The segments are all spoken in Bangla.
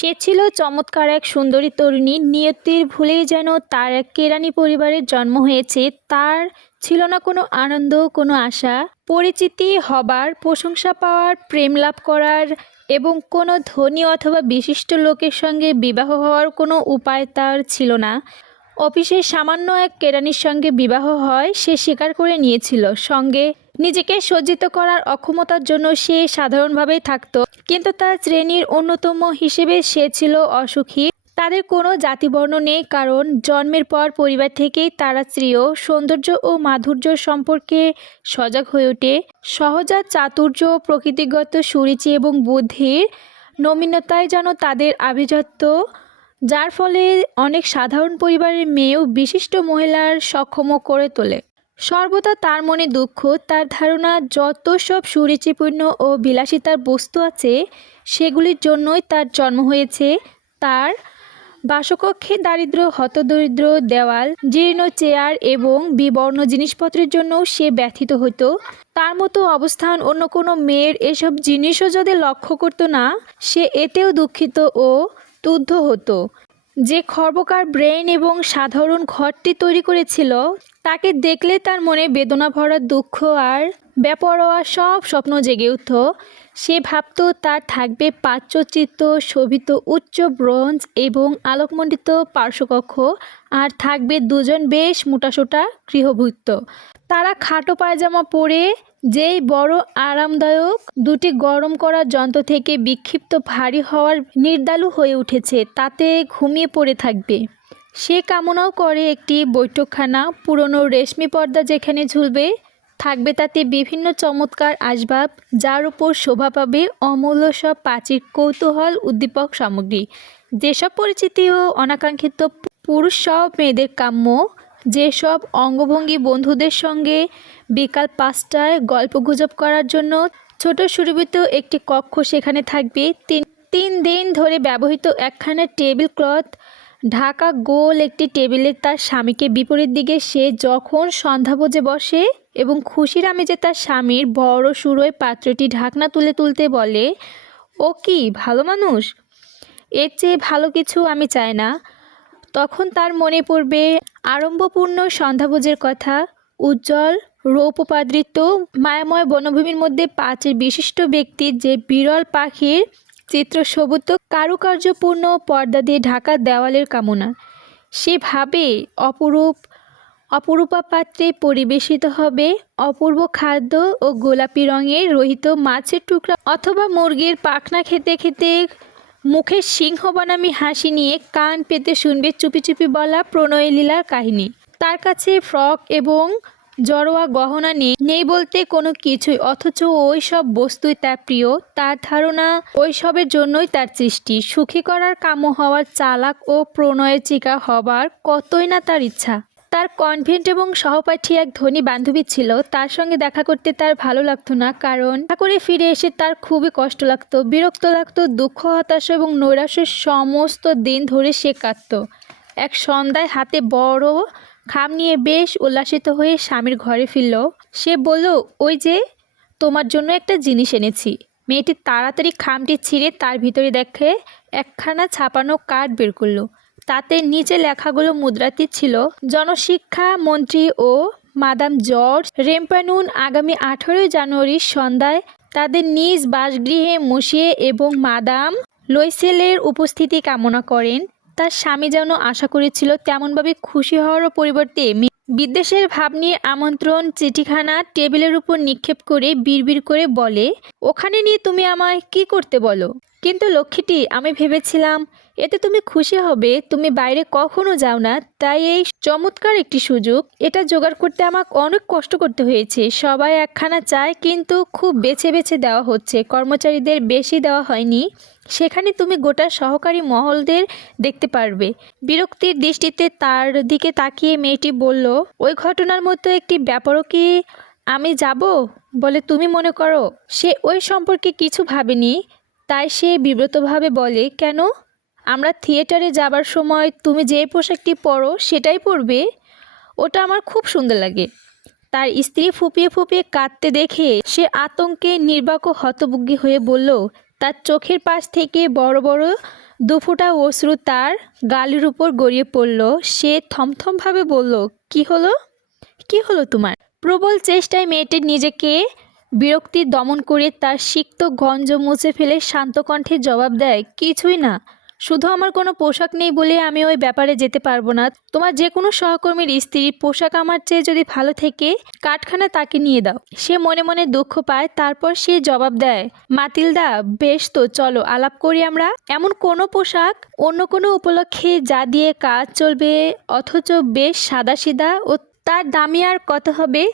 সে ছিল চমৎকার এক সুন্দরী তরুণী। নিয়তির ভুলেই যেন তার এক কেরানি পরিবারের জন্ম হয়েছে। তার ছিল না কোনো আনন্দ, কোনো আশা, পরিচিতি হবার, প্রশংসা পাওয়ার, প্রেম লাভ করার এবং কোনো ধনী অথবা বিশিষ্ট লোকের সঙ্গে বিবাহ হওয়ার কোনো উপায় তার ছিল না। অফিসের সামান্য এক কেরানির সঙ্গে বিবাহ হয় সে স্বীকার করে নিয়েছিল। সঙ্গে নিজেকে সজ্জিত করার অক্ষমতার জন্য সে সাধারণভাবেই থাকত, কিন্তু তার শ্রেণীর অন্যতম হিসেবে সে ছিল অসুখী। তাদের কোনো জাতিবর্ণ নেই, কারণ জন্মের পর পরিবার থেকেই তারা স্ত্রীয় সৌন্দর্য ও মাধুর্য সম্পর্কে সজাগ হয়ে ওঠে। সহজাত চাতুর্য, প্রকৃতিগত সুরুচি এবং বুদ্ধির নমনীয়তায় যেন তাদের আভিজাত্য, যার ফলে অনেক সাধারণ পরিবারের মেয়েও বিশিষ্ট মহিলার সক্ষম করে তোলে। সর্বদা তার মনে দুঃখ। তার ধারণা যত সব সুরুচিপূর্ণ ও বিলাসিতার বস্তু আছে সেগুলির জন্যই তার জন্ম হয়েছে। তার বাসকক্ষে দারিদ্র, হতদরিদ্র দেওয়াল, জীর্ণ চেয়ার এবং বিবর্ণ জিনিসপত্রের জন্য সে ব্যথিত হতো। তার মতো অবস্থান অন্য কোনো মেয়ের এসব জিনিসও যদি লক্ষ্য করতো না, সে এতেও দুঃখিত ও ক্রুদ্ধ হতো। যে খর্বকার ব্রেন এবং সাধারণ ঘরটি তৈরি করেছিল, তাকে দেখলে তার মনে বেদনা ভরা দুঃখ আর বেপরোয়া সব স্বপ্ন জেগে উঠত। সে ভাবত তার থাকবে প্রাচ্যচিত্র শোভিত উচ্চ ব্রোঞ্জ এবং আলোকমণ্ডিত পার্শ্বকক্ষ, আর থাকবে দুজন বেশ মোটাসোটা গৃহভৃত্য। তারা খাটো পায়জামা পরে যেই বড় আরামদায়ক দুটি গরম করার যন্ত্র থেকে বিক্ষিপ্ত ভারী হওয়ার নির্দালু হয়ে উঠেছে, তাতে ঘুমিয়ে পড়ে থাকবে। সে কামনাও করে একটি বৈঠকখানা, পুরনো রেশমি পর্দা যেখানে ঝুলবে, থাকবে তাতে বিভিন্ন চমৎকার আসবাব, যার উপর শোভা পাবে অমূল্য সব প্রাচীর কৌতূহল উদ্দীপক সামগ্রী, যেসব পরিচিতি ও অনাকাঙ্ক্ষিত পুরুষ সব মেয়েদের কাম্য। যেসব অঙ্গভঙ্গি বন্ধুদের সঙ্গে বিকাল 5টায় গল্পগুজব করার জন্য ছোট সুরভিত একটি কক্ষ সেখানে থাকবে। তিন দিন ধরে ব্যবহৃত একখানা টেবিল ক্লথ ঢাকা গোল একটি টেবিলে তার স্বামীকে বিপরীত দিকে সে যখন সন্ধ্যাভোজে বসে এবং খুশির আমেজে তার স্বামীর বড় সুরোয় পাত্রটি ঢাকনা তুলে তুলতে বলে, ও কি ভালো মানুষ, এর চেয়ে ভালো কিছু আমি চাই না। তখন তার মনে পড়বে আড়ম্বরপূর্ণ সন্ধ্যাভোজের কথা। উজ্জ্বল রৌপ্যপাদৃত মায়াময় বনভূমির মধ্যে 5 বিশিষ্ট ব্যক্তির যে বিরল পাখির চিত্রশোভিত কারুকার্যপূর্ণ পর্দা দিয়ে ঢাকা দেওয়ালের কামনা। সে ভাবে অপরূপা পাত্রে পরিবেশিত হবে অপূর্ব খাদ্য ও গোলাপি রঙের রহিত মাছের টুকরা অথবা মুরগির পাখনা খেতে খেতে মুখে সিংহ বনামি হাসি নিয়ে কান পেতে শুনবে চুপি চুপি বলা প্রণয় লীলার কাহিনী। তার কাছে ফ্রক এবং জড়োয়া গহনা নেই বলতে কোনো কিছুই, অথচ ওই সব বস্তুই তার প্রিয়। তার ধারণা ওই সবের জন্যই তার সৃষ্টি। সুখী করার কাম্য হওয়ার, চালাক ও প্রণয়ের চিকা হবার কতই না তার ইচ্ছা। তার কনভেন্ট এবং সহপাঠী এক ধনী বান্ধবী ছিল, তার সঙ্গে দেখা করতে তার ভালো লাগতো না, কারণ দেখা করে ফিরে এসে তার খুবই কষ্ট লাগতো, বিরক্ত লাগতো, দুঃখ, হতাশা এবং নৈরাশ্যের সমস্ত দিন ধরে সে কাঁদত। এক সন্ধ্যায় হাতে বড় খাম নিয়ে বেশ উল্লাসিত হয়ে স্বামীর ঘরে ফিরল। সে বলল, ওই যে তোমার জন্য একটা জিনিস এনেছি। মেয়েটি তাড়াতাড়ি খামটি ছিঁড়ে তার ভিতরে দেখে একখানা ছাপানো কার্ড বের করলো। তাতে নিচে লেখাগুলো মুদ্রাতি ছিল, জনশিক্ষা মন্ত্রী ও মাদাম জর্জ রেম্পানুন আগামী 18 জানুয়ারির সন্ধ্যায় তাদের নিজ বাসগৃহে বসিয়ে এবং মাদাম লইসেলের উপস্থিতি কামনা করেন। তার স্বামী যেন আশা করেছিল তেমনভাবে খুশি হওয়ার পরিবর্তে বিদ্বেষের ভাব নিয়ে আমন্ত্রণ চিঠিখানা টেবিলের উপর নিক্ষেপ করে বিড়বিড় করে বলে, ওখানে নিয়ে তুমি আমায় কি করতে বলো? কিন্তু লক্ষ্মীটি, আমি ভেবেছিলাম এতে তুমি খুশি হবে, তুমি বাইরে কখনো যাও না, তাই এই চমৎকার একটি সুযোগ, এটা জোগাড় করতে আমাকে অনেক কষ্ট করতে হয়েছে। সবাই একখানা চায়, কিন্তু খুব বেছে বেছে দেওয়া হচ্ছে, কর্মচারীদের বেশি দেওয়া হয়নি। সেখানে তুমি গোটা সহকারী মহলদের দেখতে পারবে। বিরক্তির দৃষ্টিতে তার দিকে তাকিয়ে মেয়েটি বলল, ওই ঘটনার মতো একটি ব্যাপারও কি আমি যাব বলে তুমি মনে করো? সে ওই সম্পর্কে কিছু ভাবেনি, তাই সে বিব্রতভাবে বলে, কেন? আমরা থিয়েটারে যাবার সময় তুমি যে পোশাকটি পরো সেটাই পরবে? ওটা আমার খুব সুন্দর লাগে। তার স্ত্রী ফুপিয়ে ফুপিয়ে কাঁদতে দেখে সে আতঙ্কে নির্বাক ও হতবুদ্ধি হয়ে বলল, তার চোখের পাশ থেকে বড় বড় দুফোঁটা অশ্রু তার গালের উপর গড়িয়ে পড়ল। সে থমথমভাবে বলল, কি হলো? কি হলো তোমার? প্রবল চেষ্টায় মেয়েটি নিজেকে বিরক্তি দমন করে তার সিক্ত গঞ্জ মুছে ফেলে শান্ত কণ্ঠে জবাব দেয়, কিছুই না। শুধু আমার কোনো পোশাক নেই বলে আমি ওই ব্যাপারে যেতে পারবো না। তোমার যে কোনো সহকর্মীর স্ত্রীর পোশাক আমার চেয়ে যদি ভালো থেকে কাঠখানা তাকে নিয়ে দাও। সে মনে মনে দুঃখ পায়। তারপর সে জবাব দেয়, মাতিলদা, বেশ তো, চলো আলাপ করি আমরা। এমন কোনো পোশাক অন্য কোনো উপলক্ষে যা দিয়ে কাজ চলবে, অথচ বেশ সাদাসিধা ও তার দামি আর কত হবে?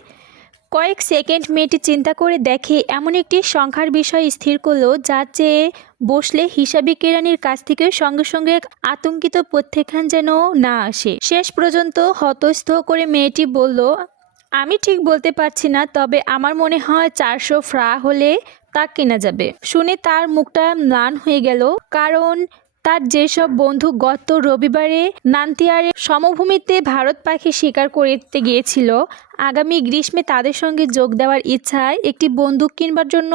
কয়েক সেকেন্ড মেয়েটি চিন্তা করে দেখে, এমন একটি সংখ্যার বিষয় স্থির করলো যার চেয়ে বসলে হিসাবি কেরানির কাছ থেকে সঙ্গে সঙ্গে আতঙ্কিত প্রত্যাখ্যান যেন না আসে। শেষ পর্যন্ত হতস্থ করে মেয়েটি বলল, আমি ঠিক বলতে পারছি না, তবে আমার মনে হয় 400 ফ্রা হলে তা কেনা যাবে। শুনে তার মুখটা ম্লান হয়ে গেল, কারণ তার যেসব বন্ধু গত রবিবারে নান্তিয়ারে সমভূমিতে ভারত পাখি শিকার করতে গিয়েছিল, আগামী গ্রীষ্মে তাদের সঙ্গে যোগ দেওয়ার ইচ্ছায় একটি বন্দুক কিনবার জন্য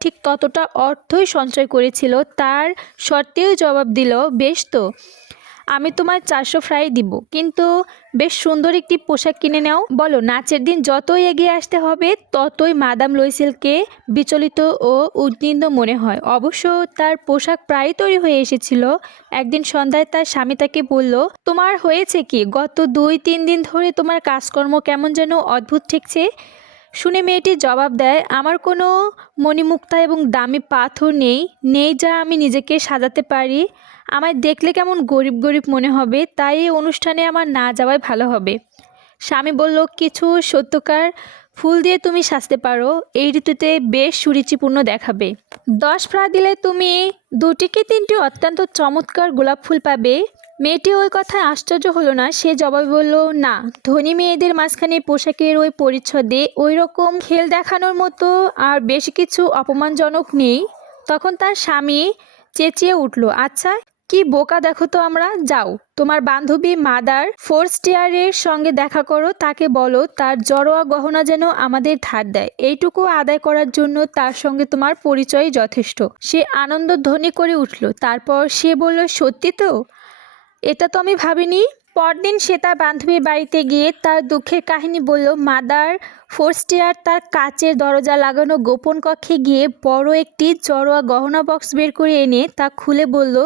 ঠিক ততটা অর্থই সঞ্চয় করেছিল, তার সত্ত্বেও জবাব দিল, বেশ তো, আমি তোমার 400 ফ্রাই দিব, কিন্তু বেশ সুন্দর একটি পোশাক কিনে নাও। বলো, নাচের দিন যতই এগিয়ে আসতে হবে ততই মাদাম লুইসেলকে বিচলিত ও উদ্বিগ্ন মনে হয়। অবশ্য তার পোশাক প্রায় তৈরি হয়ে এসেছিল। একদিন সন্ধ্যায় তার স্বামী তাকে বলল, তোমার হয়েছে কি? গত 2-3 দিন ধরে তোমার কাজকর্ম কেমন যেন অদ্ভুত ঠেকছে। শুনে মেয়েটি জবাব দেয়, আমার কোনো মণিমুক্তা এবং দামি পাথর নেই যা আমি নিজেকে সাজাতে পারি। আমায় দেখলে কেমন গরিব গরিব মনে হবে, তাই এই অনুষ্ঠানে আমার না যাওয়াই ভালো হবে। স্বামী বলল, কিছু সত্যকার ফুল দিয়ে তুমি সাজতে পারো, এই ঋতুতে বেশ সুরুচিপূর্ণ দেখাবে। 10 ফ্রা দিলে তুমি 2টি কি 3টি অত্যন্ত চমৎকার গোলাপ ফুল পাবে। মেয়েটি ওই কথায় আশ্চর্য হলো না। সে জবাব বলল, না, ধনী মেয়েদের মাঝখানে পোশাকের ওই পরিচ্ছদে ওই রকম খেল দেখানোর মতো আর বেশি কিছু অপমানজনক নেই। তখন তার স্বামী চেঁচিয়ে উঠল, আচ্ছা, কি বোকা দেখো তো আমরা। যাও, তোমার বান্ধবী মাদার ফোর্স্টিয়ারের সঙ্গে দেখা করো, তাকে বলো তার জড়োয়া গহনা যেন আমাদের ধার দেয়। এইটুকু আদায় করার জন্য তার সঙ্গে তোমার পরিচয় যথেষ্ট। সে আনন্দ ধ্বনি করে উঠল। তারপর সে বলল, সত্যি তো? এটা তো আমি ভাবিনি। পরদিন সে তার বান্ধবীর বাড়িতে গিয়ে তার দুঃখের কাহিনী বলল। মাদার ফোর্স্টিয়ার তার কাচের দরজা লাগানো গোপন কক্ষে গিয়ে বড় একটি জড়োয়া গহনা বক্স বের করে এনে তা খুলে বলল,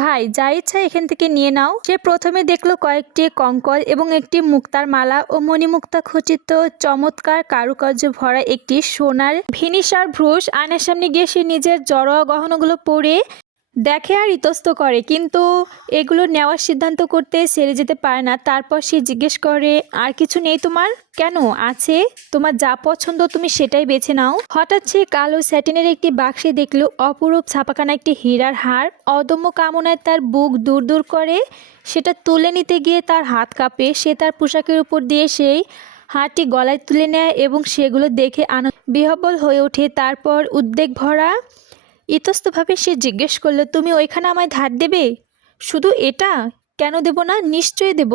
ভাই, যা ইচ্ছা এখান থেকে নিয়ে নাও। সে প্রথমে দেখলো কয়েকটি কঙ্কল এবং একটি মুক্তার মালা ও মণিমুক্তা খচিত চমৎকার কারুকার্য ভরা একটি সোনার ভিনিসার ভ্রুশ। আয়নার সামনে গিয়ে সে নিজের জড়োয়া গহনাগুলো পরে দেখে আর ইতস্ত করে, কিন্তু এগুলো নেওয়ার সিদ্ধান্ত করতে সেরে যেতে পারে না। তারপর সে জিজ্ঞেস করে, আর কিছু নেই তোমার? কেন, আছে, তোমার যা পছন্দ তুমি সেটাই বেছে নাও। হঠাৎ সে কালো স্যাটিনের একটি বাক্সে দেখলো অপরূপ ছাপাখানা একটি হীরার হার। অদম্য কামনায় তার বুক দূর দূর করে। সেটা তুলে নিতে গিয়ে তার হাত কাঁপে। সে তার পোশাকের উপর দিয়ে সেই হারটি গলায় তুলে নেয় এবং সেগুলো দেখে বিহ্বল হয়ে ওঠে। তারপর উদ্বেগ ভরা ইতস্তভাবে সে জিজ্ঞেস করলো, তুমি ওইখানে আমায় ধার দেবে? শুধু এটা? কেন দেব না, নিশ্চয়ই দেব।